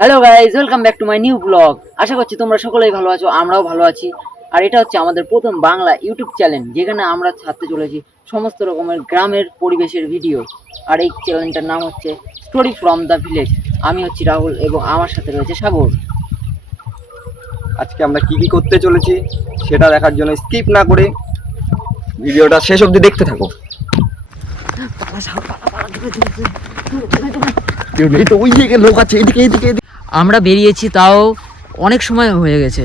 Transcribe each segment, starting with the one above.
Hello guys, welcome back to my new blog. আশা করছি তোমরা সকলেই ভালো আছো, আমরাও ভালো আছি। আর এটা হচ্ছে আমাদের প্রথম বাংলা ইউটিউব চ্যানেল, যেখানে আমরা ছাড়তে চলেছি সমস্ত রকমের গ্রামের পরিবেশের ভিডিও। আর এই চ্যানেলটার নাম হচ্ছে স্টোরি ফ্রম দ্য ভিলেজ। আমি হচ্ছি রাহুল এবং আমার সাথে রয়েছে সাগর। আজকে আমরা কি কি করতে চলেছি সেটা দেখার জন্য স্কিপ না করে ভিডিওটা শেষ অবধি দেখতে থাকো। তো ওই জায়গায় লোক আছে, এদিকে এদিকে এদিকে। আমরা বেরিয়েছি, তাও অনেক সময় হয়ে গেছে।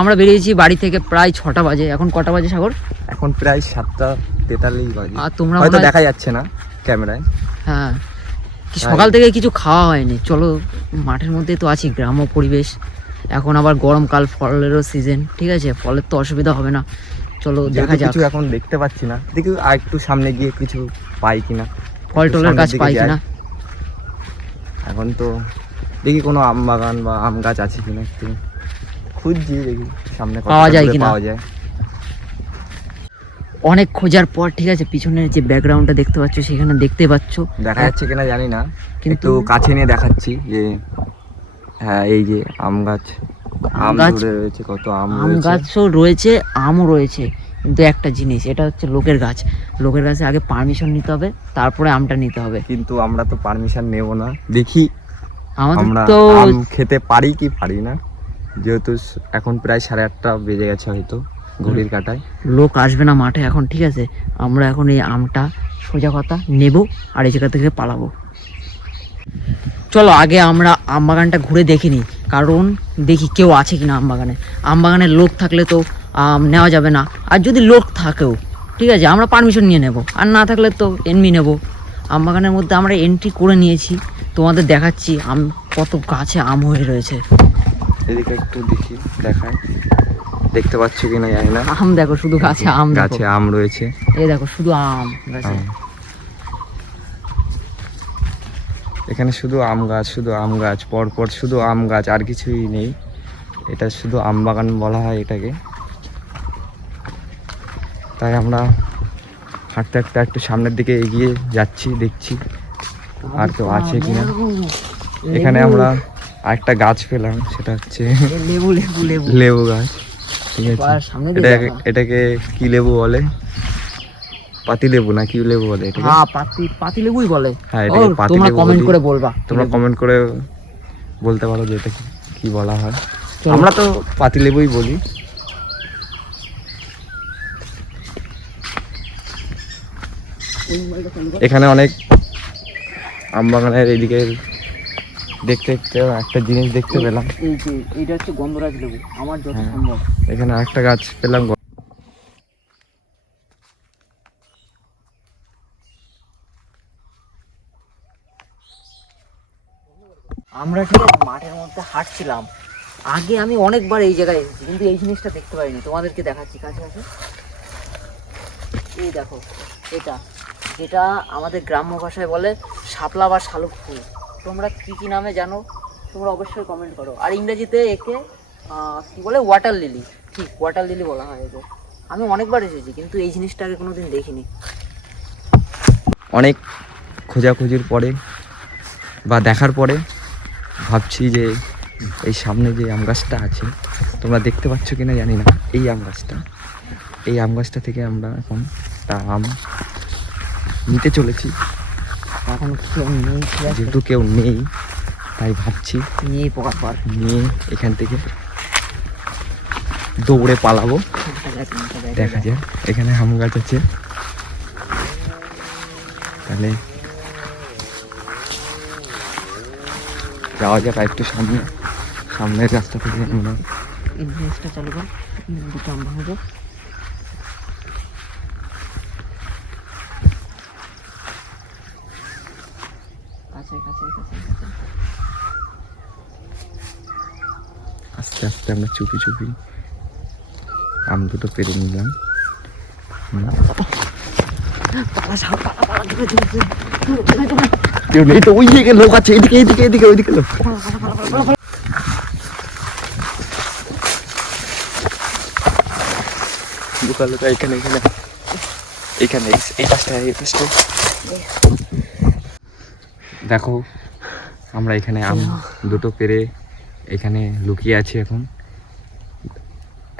আমরা বেরিয়েছি বাড়ি থেকে প্রায় 6টা বাজে। এখন কটা বাজে সাগর? এখন প্রায় 7:43 বাজে। আর তোমরা হয়তো দেখা যাচ্ছে না ক্যামেরায়। হ্যাঁ, সকাল থেকে কিছু খাওয়া হয়নি। চলো, মাঠের মধ্যে তো আছি, গ্রাম্য পরিবেশ। এখন আবার গরমকাল, ফলেরও সিজন, ঠিক আছে, ফলের তো অসুবিধা হবে না। চলো দেখা যাক। কিছু এখন দেখতে পাচ্ছি না, দেখি আর একটু সামনে গিয়ে কিছু পাই কিনা, ফল টলের গাছ পাই কিনা। এখন তো দেখি কোনো আম বাগান বা আম গাছ আছে কিনা, একটু খুঁজছি, দেখি সামনে পাওয়া যায় কিনা। পাওয়া যায়। অনেক খোঁজার পর, ঠিক আছে, পিছনের যে ব্যাকগ্রাউন্ডটা দেখতে পাচ্ছ, সেখানে দেখতে পাচ্ছ দেখা যাচ্ছে কিনা জানি না, কিন্তু কিন্তু কাছে নিয়ে দেখাচ্ছি যে হ্যাঁ, এই যে আম গাছ, আম গাছ ধরে রয়েছে, কত আম আম রয়েছে। গাছও রয়েছে, আমও রয়েছে। কিন্তু একটা জিনিস, এটা হচ্ছে লোকের গাছ। লোকের কাছে আগে পারমিশন নিতে হবে, তারপরে আমটা নিতে হবে। কিন্তু আমরা তো পারমিশন নেব না, দেখি আমাদের আমরা তো আম খেতে পারি কি পারি না, যেহেতু এখন প্রায় 8:30 বেজে গেছে হয়তো ঘড়ির কাঁটায়। লোক আসবে না মাঠে এখন, ঠিক আছে। আমরা এখন এই আমটা সোজা কথা নেব আর এই জায়গা থেকে পালাবো। চলো আগে আমরা আম বাগানটা ঘুরে দেখিনি, কারণ দেখি কেউ আছে কিনা আম বাগানে। আম বাগানের লোক থাকলে তো আম নেওয়া যাবে না, আর যদি লোক থাকেও, ঠিক আছে, আমরা পারমিশন নিয়ে নেব, আর না থাকলে তো এমনি নেব। আম বাগানের মধ্যে আমরা এন্ট্রি করে নিয়েছি, তোমাদের দেখাচ্ছি আম কত গাছে আম হয়ে রয়েছে। এদিকে একটু দেখি, দেখায়, দেখতে পাচ্ছ কিনা জানি না। আম দেখো, শুধু গাছে আম, গাছে আম রয়েছে, এই দেখো শুধু আম গাছে। এখানে শুধু আম গাছ, শুধু আম গাছ, পরপর শুধু আম গাছ, আর কিছুই নেই। এটা শুধু আম বাগান বলা হয় এটাকে। তাই আমরা হাঁটতে হাঁটতে একটু সামনের দিকে এগিয়ে যাচ্ছি, দেখছি আর কেউ আছে কিনা। এখানে আমরা আরেকটা গাছ পেলাম, সেটা হচ্ছে লেবু লেবু লেবু লেবু গাছ, ঠিক আছে। সামনে এটাকে কি লেবু বলে? পাতি লেবু না কি লেবু বলে এটাকে? হ্যাঁ, পাতি লেবুই বলে। হ্যাঁ, এটাকে পাতি তোমরা লেবু কমেন্ট বলি। করে বলবা, তোমরা কমেন্ট করে বলতে পারো যে এটা কি বলা হয়। চলো। আমরা তো পাতি লেবুই বলি। এখানে অনেক আম বাগানের এদিকে দেখতে দেখতে একটা জিনিস দেখতে পেলাম। এই যে এইটা হচ্ছে গন্ধরাজ লেবু, আমার যত হ্যাঁ। সম্ভব। এখানে আরেকটা গাছ পেলাম। আমরা ঠিক আছে মাঠের মধ্যে হাঁটছিলাম। আগে আমি অনেকবার এই জায়গায় এসেছি, কিন্তু এই জিনিসটা দেখতে পাইনি। তোমাদেরকে দেখাচ্ছি কাছে আছে। এই দেখো, এটা যেটা আমাদের গ্রাম্য ভাষায় বলে শাপলা বা শালুক ফুল। তোমরা কি কি নামে জানো তোমরা অবশ্যই কমেন্ট করো। আর ইংরেজিতে একে কি বলে, ওয়াটার লিলি। ঠিক, ওয়াটার লিলি বলা হয় একে। আমি অনেকবার এসেছি, কিন্তু এই জিনিসটা আগে কোনোদিন দেখিনি। অনেক খোঁজাখুঁজির পরে বা দেখার পরে ভাবছি যে এই সামনে যে আম গাছটা আছে, তোমরা দেখতে পাচ্ছ কিনা জানি না, এই আম গাছটা থেকে আমরা এখন একটা আম নিতে চলেছি। এখন কেউ নেই, ঠিক আছে, যেহেতু কেউ নেই তাই ভাবছি নিয়েই পোকার পর নিয়ে এখান থেকে দৌড়ে পালাবো। দেখা যায় এখানে আম গাছ আছে, তাহলে যাওয়া যাক একটু সামনের রাস্তা থেকে। আমরা এই জিনিসটা চালু কর, দুটো আম ভাঙবো। কাছে কাছে কাছে কাছে। আস্তে আস্তে আমরা চুপি চুপি আম দুটো পেরে নিলাম। কেউ নেই তো, ওই জায়গায় লোক আছে, এদিকে এদিকে এদিকে ওইদিকে লোক। লুকালো তো এখানে এখানে এখানে এই পাশটায় দেখো আমরা এখানে আম দুটো পেরে এখানে লুকিয়ে আছি এখন।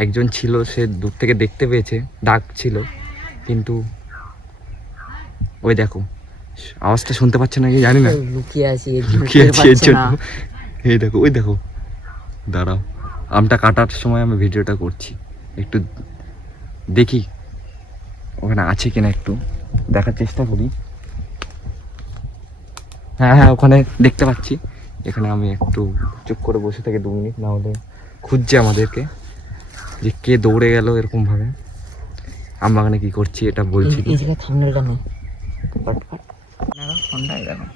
একজন ছিল, সে দূর থেকে দেখতে পেয়েছে, ডাক ছিল, কিন্তু ওই দেখো আওয়াজটা শুনতে পাচ্ছে না কি জানি না, লুকিয়ে আছি লুকিয়ে আছি এর জন্য। এই দেখো, ওই দেখো, দাঁড়াও, আমটা কাটার সময় আমি ভিডিওটা করছি, একটু দেখি ওখানে আছে কিনা, একটু দেখার চেষ্টা করি। হ্যাঁ হ্যাঁ, ওখানে দেখতে পাচ্ছি। এখানে আমি একটু চুপ করে বসে থাকি 2 মিনিট, না হলে খুঁজছে আমাদেরকে যে কে দৌড়ে গেল এরকম ভাবে। আম বাগানে কি করছি এটা বলছি। এই জায়গায় থাম্বনেলটা নেই, ফোনটা দেখো,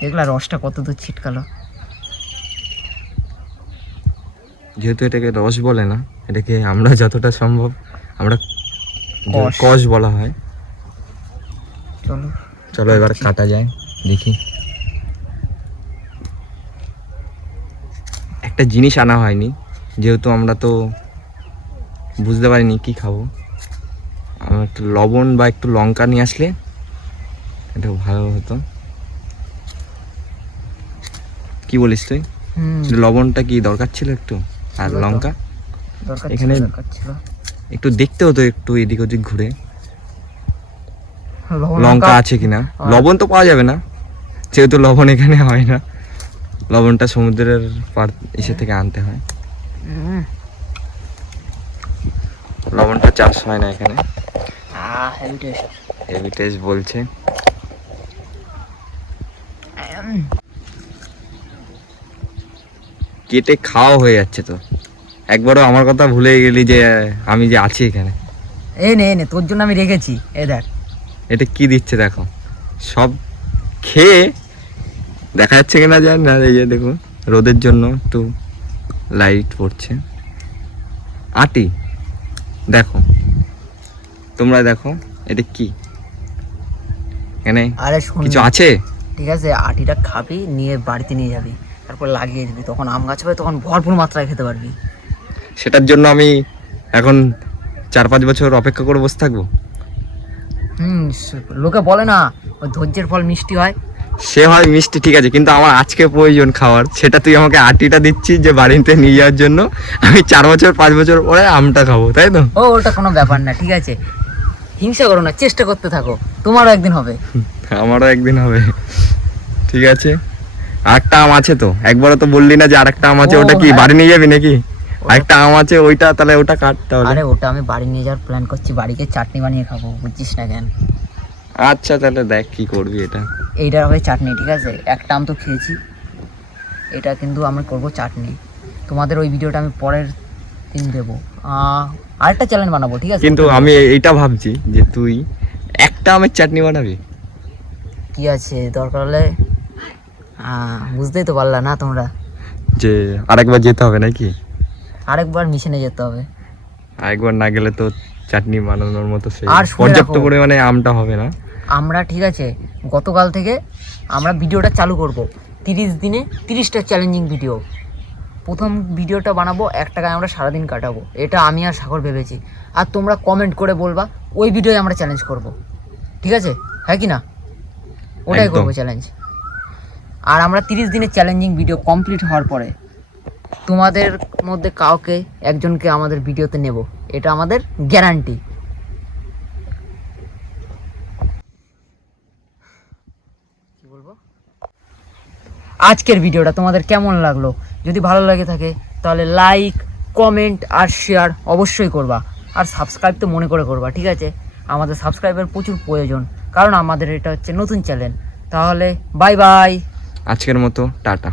দেখলা রসটা কত দূর ছিটকালো। যেহেতু এটাকে রস বলে না, এটাকে আমরা যতটা সম্ভব আমরা কষ। কষ বলা হয়। চলো চলো এবার কাটা যায়, দেখি। একটা জিনিস আনা হয়নি, যেহেতু আমরা তো বুঝতে পারিনি কি খাবো। একটু লবণ বা একটু লঙ্কা নিয়ে আসলে এটা ভালো হতো। কি বলিস তুই? লবণটা কি দরকার ছিল একটু, আর লঙ্কা এখানে একটু দেখতে হতো, একটু এদিক ওদিক ঘুরে লঙ্কা আছে কিনা। লবণ তো পাওয়া যাবে না, যেহেতু লবণ এখানে হয় না, লবণটা সমুদ্রের পার এসে থেকে আনতে হয়। লবণটা চাষ হয় না এখানে। হেভি টেস্ট বলছে। কেটে খাওয়া হয়ে যাচ্ছে তো, একবারও আমার কথা ভুলে গেলি যে আমি যে আছি এখানে। এই নে নে, তোর জন্য আমি রেখেছি। এই দেখ এটা কি দিচ্ছে দেখো, সব খেয়ে দেখা যাচ্ছে কিনা জানি না। এই যে দেখুন, রোদের জন্য একটু লাইট পড়ছে। আটি দেখো, তোমরা দেখো এটা কি, এখানে আরে শোন, কিছু আছে। ঠিক আছে, আটিটা খাবি, নিয়ে বাড়িতে নিয়ে যাবি, তারপর লাগিয়ে দিবি, তখন আম গাছ হবে, তখন ভরপুর মাত্রায় খেতে পারবি। সেটার জন্য আমি এখন 4-5 বছর অপেক্ষা করে বসে থাকবো? লোকে বলে না ওই ধৈর্যের ফল মিষ্টি হয়। সে হয় মিষ্টি, ঠিক আছে, কিন্তু আমার আজকে প্রয়োজন খাওয়ার, সেটা তুই আমাকে আটিটা দিচ্ছিস যে বাড়িতে নিয়ে যাওয়ার জন্য। আমি 4 বছর 5 বছর পরে আমটা খাবো, তাই তো? ওটা কোনো ব্যাপার না, ঠিক আছে, হিংসা করো না, চেষ্টা করতে থাকো, তোমারও একদিন হবে। আমারও একদিন হবে, ঠিক আছে। আরেকটা আম আছে তো, একবারও তো বললি না যে আরেকটা আম আছে, ওটা কি বাড়ি নিয়ে যাবি নাকি? আরেকটা আম আছে, ওইটা তাহলে ওটা কাট তাহলে। আরে ওটা আমি বাড়ি নিয়ে যাওয়ার প্ল্যান করছি, বাড়িতে চাটনি বানিয়ে খাবো, বুঝছিস না কেন? আচ্ছা তাহলে দেখ কি করবি। এটা এইটার হবে চাটনি, ঠিক আছে, একটা আম তো খেয়েছি, এটা কিন্তু আমরা করব চাটনি। তোমাদের ওই ভিডিওটা আমি পরের দিন দেবো, আরেকটা চ্যালেঞ্জ বানাবো, ঠিক আছে? কিন্তু আমি এইটা ভাবছি যে তুই একটা আমের চাটনি বানাবি। কি আছে, দরকার হলে বুঝতেই তো পারলা না তোমরা, যে আরেকবার যেতে হবে নাকি? আরেকবার মিশনে যেতে হবে। আরেকবার না গেলে তো চাটনি বানানোর মতো সেই আর শুনে পর্যাপ্ত রাখো, পরিমাণে আমটা হবে না। আমরা ঠিক আছে গতকাল থেকে আমরা ভিডিওটা চালু করব, 30 দিনে 30টা চ্যালেঞ্জিং ভিডিও। প্রথম ভিডিওটা বানাবো 1 টাকায়, আমরা সারাদিন কাটাবো, এটা আমি আর সাগর ভেবেছি। আর তোমরা কমেন্ট করে বলবা ওই ভিডিওয় আমরা চ্যালেঞ্জ করব, ঠিক আছে? হ্যাঁ কি না? ওটাই একদম করবো চ্যালেঞ্জ। আর আমরা 30 দিনের চ্যালেঞ্জিং ভিডিও কমপ্লিট হওয়ার পরে তোমাদের মধ্যে কাউকে একজনকে আমাদের ভিডিওতে নেব, এটা আমাদের গ্যারান্টি। কি বলবো, আজকের ভিডিওটা তোমাদের কেমন লাগলো? যদি ভালো লাগে থাকে তাহলে লাইক, কমেন্ট আর শেয়ার অবশ্যই করবা, আর সাবস্ক্রাইব তো মনে করে করবা, ঠিক আছে? আমাদের সাবস্ক্রাইবের প্রচুর প্রয়োজন, কারণ আমাদের এটা হচ্ছে নতুন চ্যানেল। তাহলে বাই বাই, আজকের মতো টাটা।